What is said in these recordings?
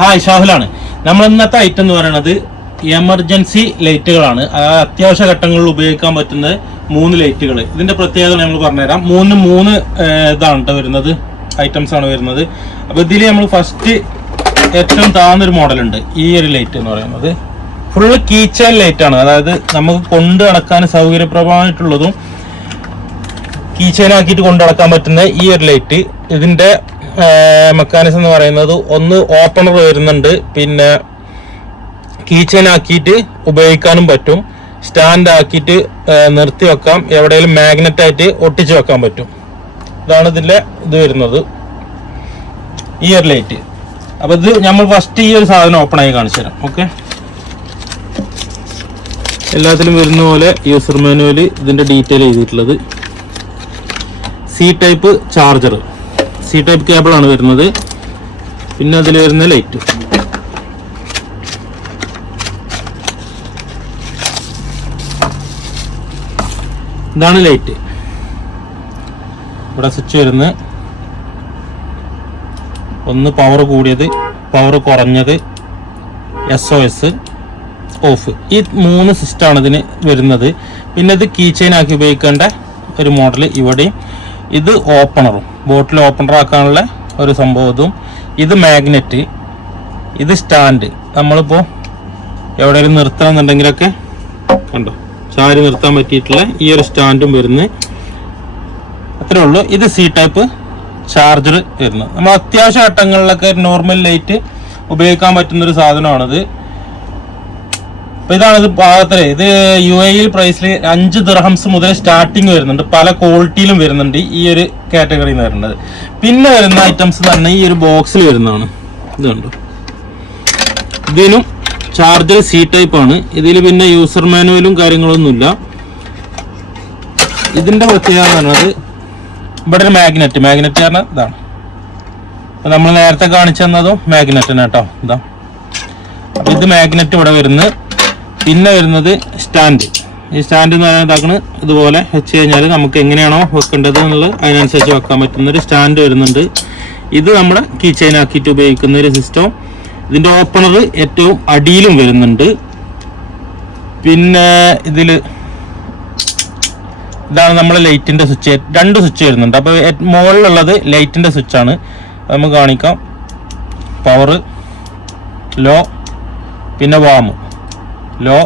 Hi, ഷാഹുലാണ്. നമ്മൾ ഇന്നത്തെ item എന്ന് പറയുന്നത് എമർജൻസി ലൈറ്റുകളാണ്. അത്യാവശ്യ ഘട്ടങ്ങളിൽ ഉപയോഗിക്കാൻ പറ്റുന്ന 3 ലൈറ്റുകൾ. ഇതിന്റെ പ്രത്യേകത നമ്മൾ പറഞ്ഞുതരാം. 3 ഇതാണ് കേട്ടോ വരുന്നത്, ഐറ്റംസ് ആണ് വരുന്നത്. അപ്പോൾ ഇതിൽ നമ്മൾ ഫസ്റ്റ് ഏറ്റവും താഴ്ന്നൊരു മോഡലുണ്ട്. ഈ ഒരു ലൈറ്റ് എന്ന് പറയുന്നത് ഫുള്ള് കീച്ചൈൻ ലൈറ്റ് ആണ്. അതായത് നമുക്ക് കൊണ്ട് നടക്കാൻ സൗകര്യപ്രദമായിട്ടുള്ളതും കീച്ചൈൻ ആക്കിയിട്ട് കൊണ്ടു നടക്കാൻ പറ്റുന്ന ഈ ഒരു ലൈറ്റ്. ഇതിന്റെ മെക്കാനിസം എന്ന് പറയുന്നത് ഒന്ന് ഓപ്പണർ വരുന്നുണ്ട്, പിന്നെ കീച്ചൈൻ ആക്കിയിട്ട് ഉപയോഗിക്കാനും പറ്റും, സ്റ്റാൻഡ് ആക്കിയിട്ട് നിർത്തി വെക്കാം, എവിടെയെങ്കിലും മാഗ്നറ്റ് ആയിട്ട് ഒട്ടിച്ച് വെക്കാൻ പറ്റും. ഇതാണ് ഇതിന്റെ ഇത് വരുന്നത്, ഈ ഒരു ലൈറ്റ്. അപ്പൊ ഇത് നമ്മൾ ഫസ്റ്റ് ഈ ഒരു സാധനം ഓപ്പൺ ആയി കാണിച്ചു തരാം. ഓക്കെ, എല്ലാത്തിലും വരുന്ന പോലെ യൂസർ മാനുവല് ഇതിന്റെ ഡീറ്റെയിൽ ചെയ്തിട്ടുള്ളത്. C type charger, C type cable ആണ് വരുന്നത്. പിന്നെ അതിൽ വരുന്ന ലൈറ്റ്, ഇതാണ് ലൈറ്റ്. ഇവിടെ സ്വിച്ച് വരുന്നത് ഒന്ന് പവർ കൂടിയത്, പവർ കുറഞ്ഞത്, SOS, ഓഫ്. ഈ 3 സിസ്റ്റമാണ് ഇതിന് വരുന്നത്. പിന്നെ ഇത് കീ ചെയിൻ ആക്കി ഉപയോഗിക്കേണ്ട ഒരു മോഡൽ ഇവിടെയും. ഇത് ഓപ്പണറും, ബോട്ടിൽ ഓപ്പണർ ആക്കാനുള്ള ഒരു സംഭവത്തും. ഇത് മാഗ്നറ്റ്, ഇത് സ്റ്റാൻഡ്. നമ്മളിപ്പോൾ എവിടെയെങ്കിലും നിർത്തണം എന്നുണ്ടെങ്കിലൊക്കെ കണ്ടോ, ചാരി നിർത്താൻ പറ്റിയിട്ടുള്ള ഈ ഒരു സ്റ്റാൻഡും വരുന്നത്. അത്രേ ഉള്ളൂ. ഇത് സി ടൈപ്പ് ചാർജർ വരുന്നത്. നമ്മൾ അത്യാവശ്യ ഘട്ടങ്ങളിലൊക്കെ നോർമൽ ലൈറ്റ് ഉപയോഗിക്കാൻ പറ്റുന്നൊരു സാധനമാണിത്. അപ്പോൾ ഇതാണിത് പാകത്തില്. ഇത് UAE പ്രൈസിൽ 5 ദിർഹംസ് മുതൽ സ്റ്റാർട്ടിങ് വരുന്നുണ്ട്. പല ക്വാളിറ്റിയിലും വരുന്നുണ്ട് ഈ ഒരു കാറ്റഗറിയിൽ നിന്ന് വരുന്നത്. പിന്നെ വരുന്ന ഐറ്റംസ് തന്നെ ഈ ഒരു ബോക്സിൽ വരുന്നതാണ്. ഇത് കണ്ടോ, ഇതിനും ചാർജർ സി ടൈപ്പ് ആണ്. ഇതിൽ പിന്നെ യൂസർ മാനുവലും കാര്യങ്ങളൊന്നുമില്ല. ഇതിന്റെ പ്രത്യേകത എന്ന് പറയുന്നത് ഇവിടെ ഒരു മാഗ്നറ്റ് പറഞ്ഞാൽ ഇതാണ്. അപ്പം നമ്മൾ നേരത്തെ കാണിച്ചു തന്നതും മാഗ്നറ്റിന് കേട്ടോ. ഇതാ, അപ്പം ഇത് മാഗ്നറ്റ് ഇവിടെ വരുന്നത്. പിന്നെ വരുന്നത് സ്റ്റാൻഡ്. ഈ സ്റ്റാൻഡ് എന്ന് പറയുന്നത് ഇതാക്കണ് ഇതുപോലെ വെച്ച് കഴിഞ്ഞാൽ നമുക്ക് എങ്ങനെയാണോ വെക്കേണ്ടത് എന്നുള്ളത് അതിനനുസരിച്ച് വെക്കാൻ പറ്റുന്നൊരു സ്റ്റാൻഡ് വരുന്നുണ്ട്. ഇത് നമ്മുടെ കീ ചെയിൻ ആക്കിയിട്ട് ഉപയോഗിക്കുന്ന ഒരു സിസ്റ്റം. ഇതിൻ്റെ ഓപ്പണർ ഏറ്റവും അടിയിലും വരുന്നുണ്ട്. പിന്നെ ഇതിൽ ഇതാണ് നമ്മളെ ലൈറ്റിൻ്റെ സ്വിച്ച്. 2 സ്വിച്ച് വരുന്നുണ്ട്. അപ്പോൾ മുകളിലുള്ളത് ലൈറ്റിൻ്റെ സ്വിച്ചാണ്. നമുക്ക് കാണിക്കാം. പവർ, ലോ, പിന്നെ വാം. ലോ,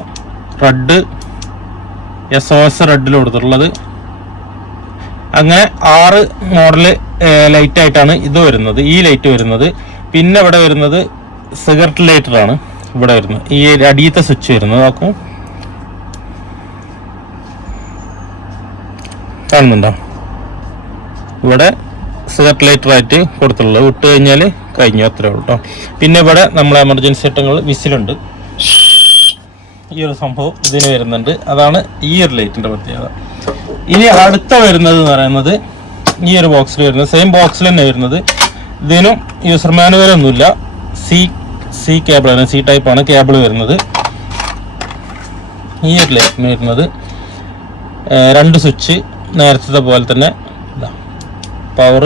റെഡ്, SOS റെഡിൽ കൊടുത്തിട്ടുള്ളത്. അങ്ങനെ 6 മോഡല് ലൈറ്റ് ആയിട്ടാണ് ഇത് വരുന്നത്, ഈ ലൈറ്റ് വരുന്നത്. പിന്നെ ഇവിടെ വരുന്നത് സിഗരറ്റ് ലൈറ്ററാണ് ഇവിടെ വരുന്നത്. ഈ അടിയത്തെ സ്വിച്ച് വരുന്നത് നോക്കും, കാണുന്നുണ്ടോ? ഇവിടെ സിഗരറ്റ് ലൈറ്ററായിട്ട് കൊടുത്തിട്ടുള്ളത്. വിട്ട് കഴിഞ്ഞാൽ കഴിഞ്ഞു, അത്രേ ഉള്ളൂ കേട്ടോ. പിന്നെ ഇവിടെ നമ്മൾ എമർജൻസി ഘട്ടങ്ങൾ വിസിലുണ്ട്. ഈ ഒരു സംഭവം ഇതിന് വരുന്നുണ്ട്. അതാണ് ഈ ഒരു ലൈറ്റിൻ്റെ പ്രത്യേകത. ഇനി അടുത്ത വരുന്നത് എന്ന് പറയുന്നത് ഈ ഒരു ബോക്സിൽ വരുന്നത്, സെയിം ബോക്സിൽ തന്നെ വരുന്നത്. ഇതിനും യൂസർ മാനുവലൊന്നുമില്ല. സി കേബിളാണ്, സി ടൈപ്പാണ് കേബിൾ വരുന്നത്. ഈ ഒരു ലൈറ്റിന് വരുന്നത് 2 സ്വിച്ച് നേരത്തെ പോലെ തന്നെ. Power,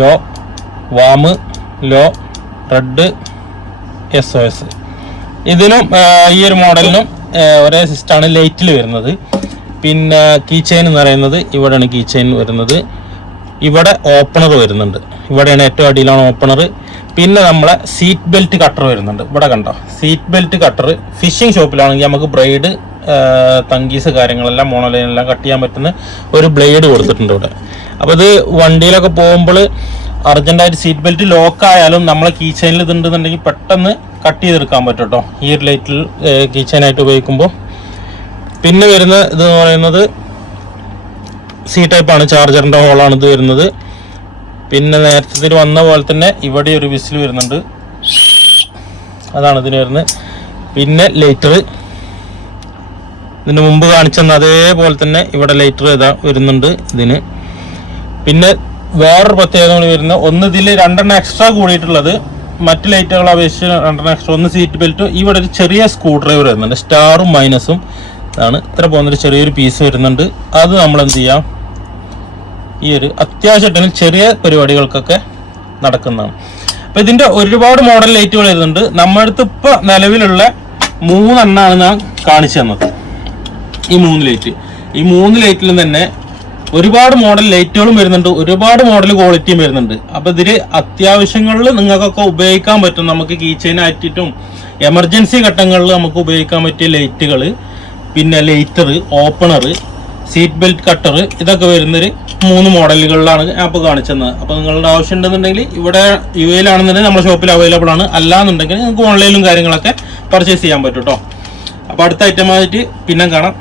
low, warm, low, red, SOS. ഇതിനും ഈ ഒരു മോഡലിനും ഒരേ സിസ്റ്റമാണ് ലൈറ്റിൽ വരുന്നത്. പിന്നെ കീ ചെയിൻ എന്ന് പറയുന്നത് ഇവിടെയാണ് കീ ചെയിൻ വരുന്നത്. ഇവിടെ ഓപ്പണർ വരുന്നുണ്ട്. ഇവിടെയാണ് ഏറ്റവും അടിയിലാണ് ഓപ്പണർ. പിന്നെ നമ്മളെ സീറ്റ് ബെൽറ്റ് കട്ടർ വരുന്നുണ്ട്. ഇവിടെ കണ്ടോ, സീറ്റ് ബെൽറ്റ് കട്ടർ. ഫിഷിംഗ് ഷോപ്പിലാണെങ്കിൽ നമുക്ക് ബ്രൈഡ്, തങ്കീസ് കാര്യങ്ങളെല്ലാം മോണോലൈനെല്ലാം കട്ട് ചെയ്യാൻ പറ്റുന്ന ഒരു ബ്ലേഡ് കൊടുത്തിട്ടുണ്ട് ഇവിടെ. അപ്പോൾ ഇത് വണ്ടിയിലൊക്കെ പോകുമ്പോൾ അർജൻറ്റായിട്ട് സീറ്റ് ബെൽറ്റ് ലോക്ക് ആയാലും നമ്മളെ കീ ചെയിനിൽ ഇതുണ്ടെന്നുണ്ടെങ്കിൽ പെട്ടെന്ന് കട്ട് ചെയ്തെടുക്കാൻ പറ്റും കേട്ടോ, ഈ ഒരു ലൈറ്റിൽ കീ ചെയിനായിട്ട് ഉപയോഗിക്കുമ്പോൾ. പിന്നെ വരുന്ന ഇതെന്ന് പറയുന്നത് സി ടൈപ്പാണ്, ചാർജറിൻ്റെ ഹോളാണ് ഇത് വരുന്നത്. പിന്നെ നേരത്തെ വന്ന പോലെ തന്നെ ഇവിടെ ഒരു വിസിൽ വരുന്നുണ്ട്, അതാണ് ഇതിന് വരുന്നത്. പിന്നെ ലൈറ്റർ ഇതിന് മുമ്പ് കാണിച്ചെന്ന അതേപോലെ തന്നെ ഇവിടെ ലൈറ്റർ ഇതാ വരുന്നുണ്ട് ഇതിന്. പിന്നെ വേറൊരു പ്രത്യേകത വരുന്ന ഒന്ന്, ഇതിൽ 2 എക്സ്ട്രാ കൂടിയിട്ടുള്ളത് മറ്റ് ലൈറ്റുകളെ അപേക്ഷിച്ച് 2 എക്സ്ട്രാ. ഒന്ന് സീറ്റ് ബെൽറ്റും ഇവിടെ ഒരു ചെറിയ സ്ക്രൂ ഡ്രൈവർ വരുന്നുണ്ട്. സ്റ്റാറും മൈനസും ആണ്. ഇത്ര പോകുന്നൊരു ചെറിയൊരു പീസ് വരുന്നുണ്ട്. അത് നമ്മൾ എന്ത് ചെയ്യാം, ഈ ഒരു അത്യാവശ്യത്തിന് ചെറിയ പരിപാടികൾക്കൊക്കെ നടക്കുന്നതാണ്. അപ്പോൾ ഇതിൻ്റെ ഒരുപാട് മോഡൽ ലൈറ്റുകൾ വരുന്നുണ്ട്. നമ്മുടെ അടുത്ത് ഇപ്പോൾ നിലവിലുള്ള 3 എണ്ണമാണ് ഞാൻ കാണിച്ചു തന്നത്. ഈ 3 ലൈറ്റ്, ഈ 3 ലൈറ്റിലും തന്നെ ഒരുപാട് മോഡൽ ലൈറ്റുകളും വരുന്നുണ്ട്, ഒരുപാട് മോഡൽ ക്വാളിറ്റിയും വരുന്നുണ്ട്. അപ്പോൾ ഇതിൽ അത്യാവശ്യങ്ങളിൽ നിങ്ങൾക്കൊക്കെ ഉപയോഗിക്കാൻ പറ്റും. നമുക്ക് കീ ചെയിൻ ആറ്റിട്ടും എമർജൻസി ഘട്ടങ്ങളിൽ നമുക്ക് ഉപയോഗിക്കാൻ പറ്റിയ ലൈറ്റുകൾ, പിന്നെ lighter, opener, seat belt cutter, ഇതൊക്കെ വരുന്നൊരു 3 മോഡലുകളിലാണ് ഞാൻ ഇപ്പോൾ കാണിച്ചത്. അപ്പോൾ നിങ്ങളുടെ ആവശ്യം ഉണ്ടെന്നുണ്ടെങ്കിൽ ഇവിടെ UAE-ലാണെന്നുണ്ടെങ്കിൽ നമ്മുടെ ഷോപ്പിൽ അവൈലബിൾ ആണ്. അല്ലാന്നുണ്ടെങ്കിൽ നിങ്ങൾക്ക് ഓൺലൈനിലും കാര്യങ്ങളൊക്കെ പർച്ചേസ് ചെയ്യാൻ പറ്റും കേട്ടോ. അപ്പോൾ അടുത്ത ഐറ്റമായിട്ട് പിന്നെ കാണാം.